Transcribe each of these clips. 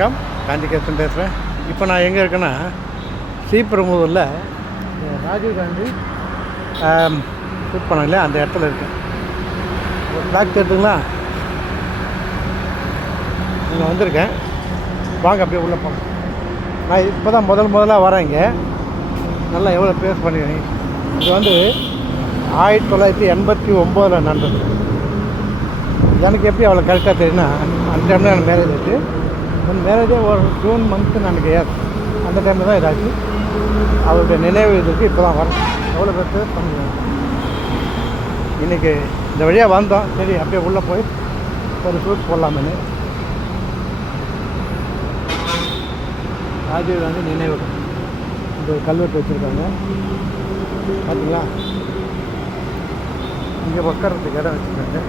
வணக்கம், காந்திகேசன் பேசுகிறேன். இப்போ நான் எங்கே இருக்கேன்னா ஸ்ரீபெரும்புதூரில் ராஜீவ்காந்தி ஷூட் பண்ணல அந்த இடத்துல இருக்கேன். ஒரு ஃப்ளாக் தெரியுதுங்களா? இங்கே வந்திருக்கேன். வாங்க அப்படியே உள்ளே போங்க. நான் இப்போ தான் முதலாக வரேன். இங்கே நல்லா எவ்வளோ பேஸ் பண்ணிக்கிறேன். இது வந்து 1989 நடந்தது. எனக்கு எப்படி அவ்வளோ கரெக்டாக தெரியுன்னா, அந்த டைமில் எனக்கு மேரேஜ் ஆச்சு. அந்த மேரேஜே ஒரு ஜூன் மந்த்து எனக்கு ஏன் அந்த டைமில் தான் இதாச்சு. அவருடைய நினைவு இதுக்கு இப்போ தான் வரேன். எவ்வளோ பேர் பண்ணுவேன். இன்றைக்கி இந்த வழியாக வந்தோம். சரி அப்படியே உள்ளே போய் ஒரு ஷூட் போடலாமேன்னு. ராஜீவ்காந்தி நினைவு இந்த ஒரு கல்வெட்டு வச்சுருக்காங்க பார்த்தீங்களா? இங்கே உட்காரத்துக்கு இடம் வச்சுருக்காங்க.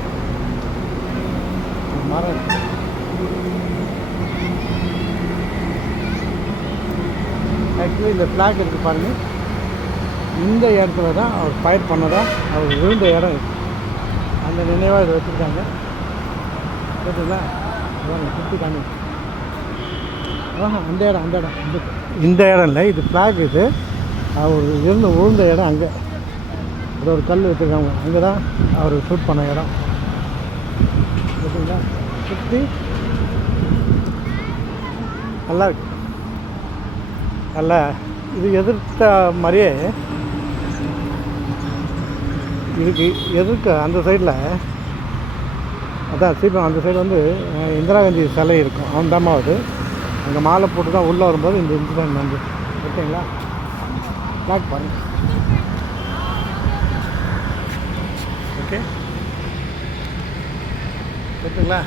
மரம் ஆக்சுவலி இந்த ஃப்ளாக் இருக்குது பாருங்கள். இந்த இடத்துல தான் அவர் ஃபயர் பண்ணதான் அவர் விழுந்த இடம் இருக்குது. அந்த நினைவாக இதை வச்சுருக்காங்க கேட்டுங்களா? சுற்றி காமி அந்த இடம் இந்த இடம் இல்லை, இது ஃப்ளாக். இது அவர் இருந்து விழுந்த இடம் அங்கே அது ஒரு கல் வச்சுருக்காங்க. அங்கே தான் அவர் ஷூட் பண்ண இடம் கேட்டுங்களா? சுற்றி நல்லா இருக்கு. நல்லா இது எதிர்த்த மாதிரியே இதுக்கு எதிர்க்க அந்த சைடில் அதான் சீப்பம் அந்த சைடு வந்து இந்திரா காந்தி சிலை இருக்கும். அவன் தாமாவது அங்கே மாலை போட்டு தான் உள்ளே வரும்போது இந்த இன்சிடென்ட் வந்து ஓகேங்களா? பிளாக் பாருங்க. ஓகே ஓகேங்களா?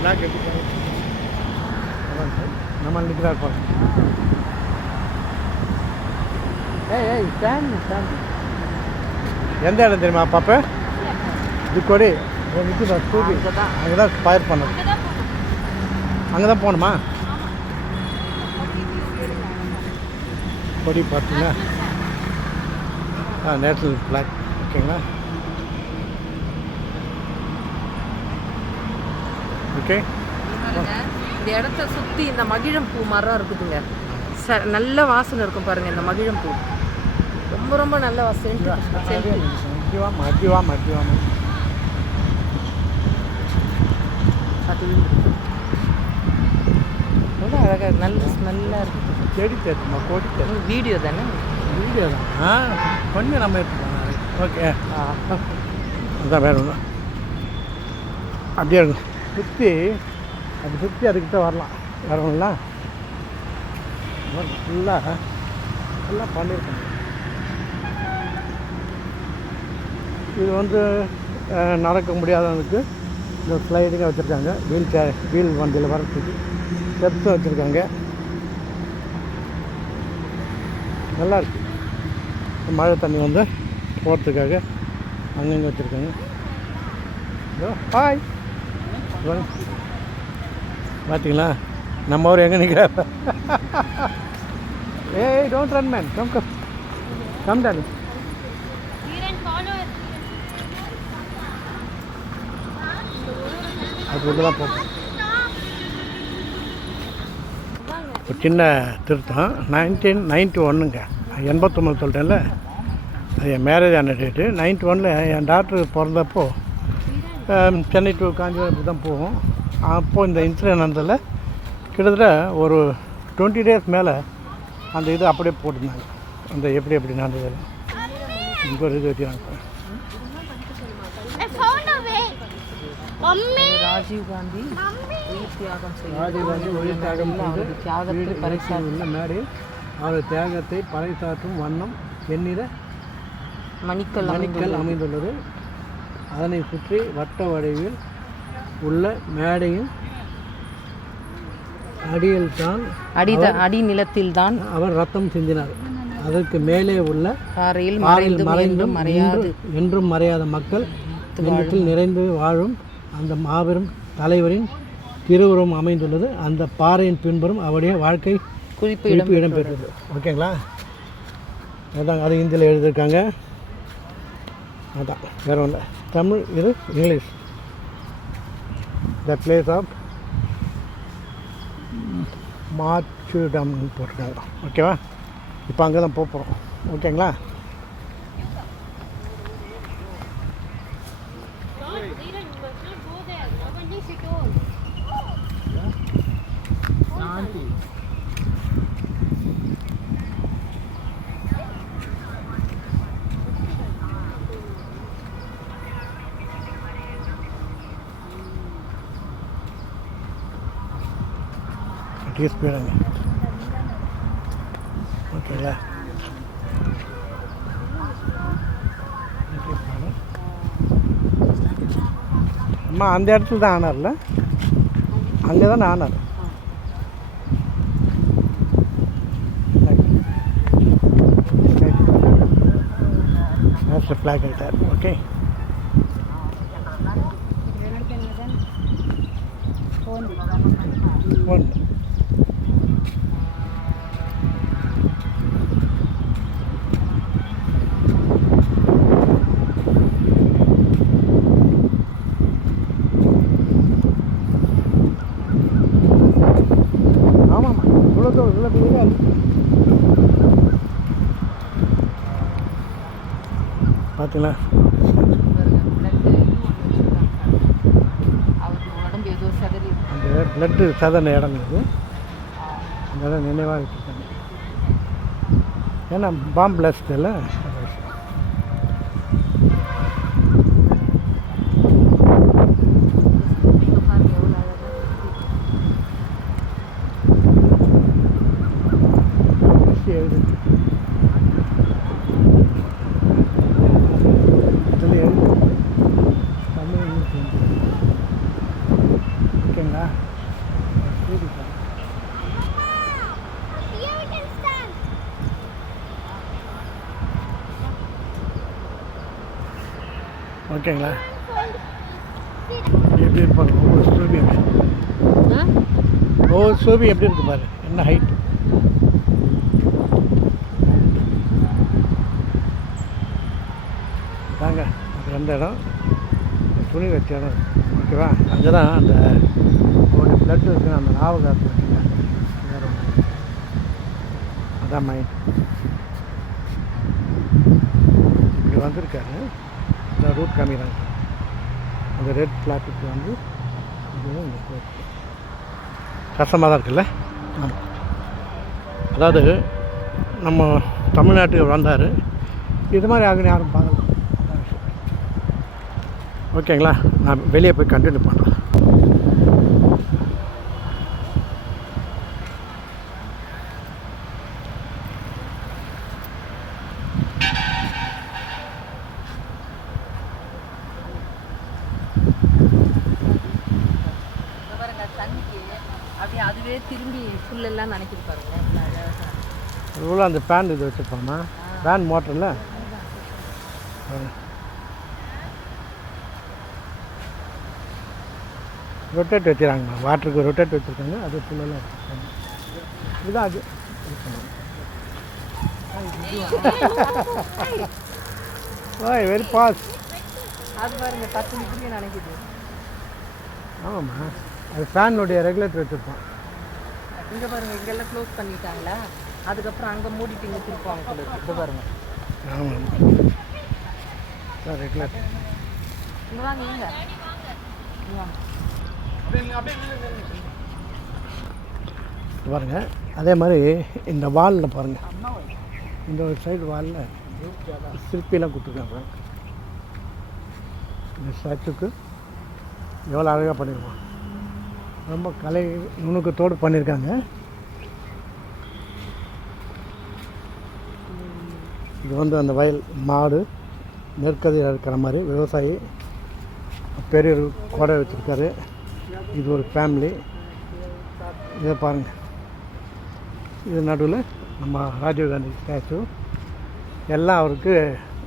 பிளாக் எப்படி பாருங்க. நம்ம நிற்கிறார் பாருங்க. ஏய் ஸ்டாண்ட் எந்த இடம் தெரியுமா பாப்பா? இது கொடி நிற்கிறா தூக்கி அங்கே தான் ஃபயர் பண்ணது. அங்கே தான் போகணுமா? கொடி பார்த்தீங்களா? நேஷனல் ஃப்ளாக் ஓகேங்களா? ஓகே. இந்த இடத்த சுற்றி இந்த மகிழம் பூ மரம் இருக்குதுங்க. நல்ல வாசனை இருக்கும் பாருங்கள். இந்த மகிழம் பூ ரொம்ப ரொம்ப நல்ல வாசனை. அது ரொம்ப அழகாக நல்ல ஸ்மெல்லாக இருக்குது. செடி தேர்மா கொடி தேர். வீடியோ தானே? வீடியோ தான். கொஞ்சம் நம்ம எடுத்துக்கலாம். ஓகே அதுதான் வேறு ஒன்று. அப்படியே சுற்றி அது சுற்றி அதுக்கிட்ட வரலாம். வேறு ஒன்றுங்களா? ஃபுல்லாக பண்ணியிருக்கேன். இது வந்து நடக்க முடியாதவனுக்கு இந்த ஸ்லைடிங்காக வச்சுருக்காங்க. வீல் வண்டியில் வரத்துக்கு ஸ்டெப்ஸும் வச்சுருக்காங்க. நல்லாயிருக்கு. மழை தண்ணி வந்து போகிறதுக்காக அங்கங்கே வச்சுருக்காங்க. ஹாய் பார்த்தீங்களா? நம்ம ஊர் எங்கே நிற்கிறாப்ப? ஏய் don't run man, come down. அது உள்ள தான் போகும். ஒரு சின்ன திருத்தம். 1991ங்க 89 சொல்லிட்டேன்ல. அது என் மேரேஜ் ஆன டேட்டு. 91 என் டாக்டர் பிறந்தப்போ சென்னை டு காஞ்சிபுரம் இப்படி தான் போகும். அப்போது இந்த இன்சிடென்ட் நடந்ததில் கிட்டத்தட்ட ஒரு 20 days மேலே அந்த இது அப்படியே போட்டிருந்தாங்க. அந்த எப்படி நடந்தது இங்கே ஒரு இது வச்சுருக்காங்க. ராஜீவ்காந்தி உயிர் தியாகம் உள்ள மேடை அவர் தியாகத்தை பறைசாற்றும் வண்ணம் எண்ணிற மணிக்கல் அமைந்துள்ளது. அதனை சுற்றி வட்ட வடிவில் உள்ள மேடையின் அடி நிலத்தில் தான் அவர் ரத்தம் சிந்தினார். அதற்கு மேலே உள்ள பாறையில் என்றும் மறையாத மக்கள் நெஞ்சத்தில் நிறைந்து வாழும் அந்த மாபெரும் தலைவரின் திருவுருவம் அமைந்துள்ளது. அந்த பாறையின் பின்புறம் அவருடைய வாழ்க்கை குறிப்பு இடம்பெற்றது. ஓகேங்களா? அதான் அது ஹிந்தியில் எழுதியிருக்காங்க. அதான் வேறு ஒன்று. தமிழ் இது இங்கிலீஷ். த பிளேஸ் ஆஃப் மாச்சுடம்னு போட்டிருக்காங்க. ஓகேவா? இப்போ அங்கே தான் போகிறோம். ஓகேங்களா? டீஸ் போயிடுங்க. ஓகேங்களா? அம்மா அந்த இடத்துல தான் ஆனார்ல, அங்கே தான் ஆனார். நேஷனல் ஃப்ளாக் ஆகிட்டார். ஓகே, ஒன் ஆமாம்மா இவ்வளோ தூரம் இவ்வளோ பெரிய பார்த்தீங்களா? உடம்பு ஏதோ சதறி அந்த பிளட்டு சாதாரண இடம் இருக்குது. அந்த இடம் நினைவாக வச்சுருக்காங்க. ஏன்னா பாம்பு பிளாஸ்ட் இல்லை. ஓகேங்களா? ஓகேங்களா? எப்படி இருப்பாங்க ஒவ்வொரு ஸ்டூபியம், ஒவ்வொரு ஸ்டூபியம் எப்படி இருக்கு பாரு, என்ன ஹைட். தாங்க அது எந்த இடம், துணி வச்ச இடம். ஓகேவா? அங்கே தான் அந்த ஒரு பிளட் இருக்குது, அந்த ஞாபகம் இருக்குங்க. வேறு அதான் மைண்ட். இப்படி வந்திருக்காரு. இந்த ரூட் காமிக்கிறாங்க. அந்த ரெட் ஃப்ளாட்டுக்கு வந்து இதுவும் இந்த கோட் கஷ்டமாக தான் இருக்குல்ல. ஆமாம், அதாவது நம்ம தமிழ்நாட்டுக்கு வந்தார், இது மாதிரி ஆகுன்னு யாரும் பார்க்கல. ஓகேங்களா? நான் வெளியே போய் கண்டினியூ பண்ணுறேன். அப்படியே அதுவே திரும்பி புல்லெல்லாம் நினைக்கிது பாருங்க. இவ்வளோ அந்த ஃபேன் இது வச்சுருப்பாமா, ஃபேன் மோட்டரில் ரொட்டேட் வச்சுருக்காங்கம்மா. வாட்டருக்கு ரொட்டேட் வச்சுருக்காங்க. அது ஃபுல்லெல்லாம் வச்சுருக்காங்க. இதுதான் அது. ஓய் வெரி பாஸ். அது பாருங்க 10 நிமிஷம் நினைக்கிது. ஆமாம்மா, அது ஃபேனுடைய ரெகுலேட்டர் வச்சுருப்போம். இங்கே பாருங்க, இங்கெல்லாம் க்ளோஸ் பண்ணிட்டாங்களா, அதுக்கப்புறம் அங்கே மூடிட்டு இங்கே திருப்பாங்க போல இருக்கு. இது பாருங்க. ஆமாம், ரெகுலேட்டர். இங்கே வாங்க, இங்கே வாங்க பாருங்கள். அதே மாதிரி இந்த வாலில் பாருங்கள், இந்த ஒரு சைடு வாலில் சிற்பியெல்லாம் கொடுத்துருக்காங்க. இந்த ஸ்டாச்சுக்கு எவ்வளோ அழகாக பண்ணியிருக்கோம். ரொம்ப கலை நுணுக்கத்தோடு பண்ணியிருக்காங்க. இது வந்து அந்த வயல் மாடு நெற்கதிர் இருக்கிற மாதிரி விவசாயி பெரிய கொடை வச்சுருக்காரு. இது ஒரு ஃபேமிலி. இதை பாருங்கள், இது நடுவில் நம்ம ராஜீவ்காந்தி ஸ்டாச்சு. எல்லாம் அவருக்கு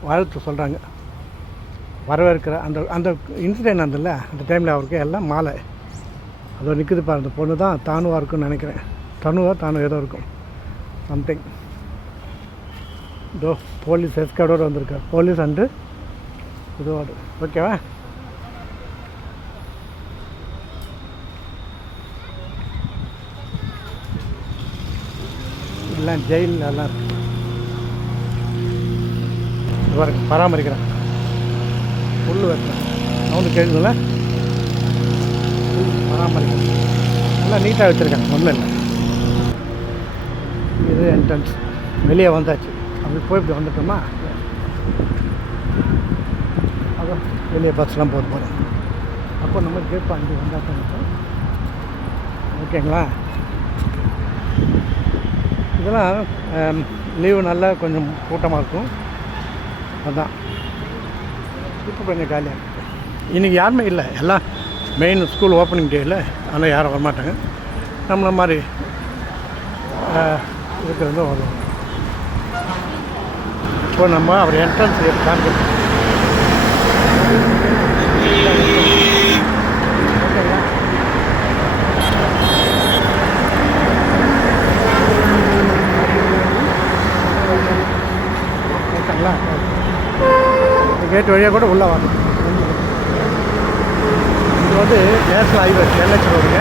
வாழ்த்து சொல்கிறாங்க. வரவேற்கிற அந்த அந்த இன்சிடென்ட் வந்தில்ல, அந்த டைமில் அவருக்கு எல்லாம் மாலை அதோ நிற்குது பாரு. அந்த பொண்ணு தான் தானுவாக இருக்குன்னு நினைக்கிறேன். தானு ஏதோ இருக்கும் சம்திங். இதோ போலீஸ் எஸ்கார்டோடு வந்திருக்கார். போலீஸ் அண்டு இதோடு. ஓகேவா? எல்லாம் ஜெயில் எல்லாம் இருக்குது. பாருங்க பராமரிக்கிறாங்க. புல் வைக்கிறாங்க. அவனுக்கு கேட்குதுல்ல, பராமரிக்கிறாங்க. எல்லாம் நீட்டாக வச்சுருக்காங்க, ஒன்றும் இல்லை. இது என்ட்ரன்ஸ். வெளியே வந்தாச்சு. அப்படி போய் இப்படி வந்துட்டோமா, அப்புறம் வெளியே பஸ்லாம் போட்டு போகிறோம். அப்போ நம்ம கேட்போம் அங்கே வந்தால் ஓகேங்களா. இதெல்லாம் லீவு நல்லா கொஞ்சம் கூட்டமாக இருக்கும். அதுதான் இப்போ கொஞ்சம் காலியாக இருக்குது. இன்றைக்கி யாருமே இல்லை, எல்லாம் மெயின் ஸ்கூல் ஓப்பனிங் டேயில். ஆனால் யாரும் வரமாட்டாங்க. நம்மளை மாதிரி இருக்கிறது வருவோம். இப்போ நம்ம அவர் என்ட்ரன்ஸ் காமிக்கிறோம். ஓகேங்களா. கேட் வழியாக கூட உள்ளே வரலாம். இது வந்து நேஷனல் ஹைவே NH ரோடுங்க.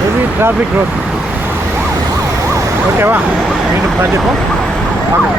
Heavy traffic road. ஓகேவா. மீண்டும் சந்திப்போம். பார்க்கலாம்.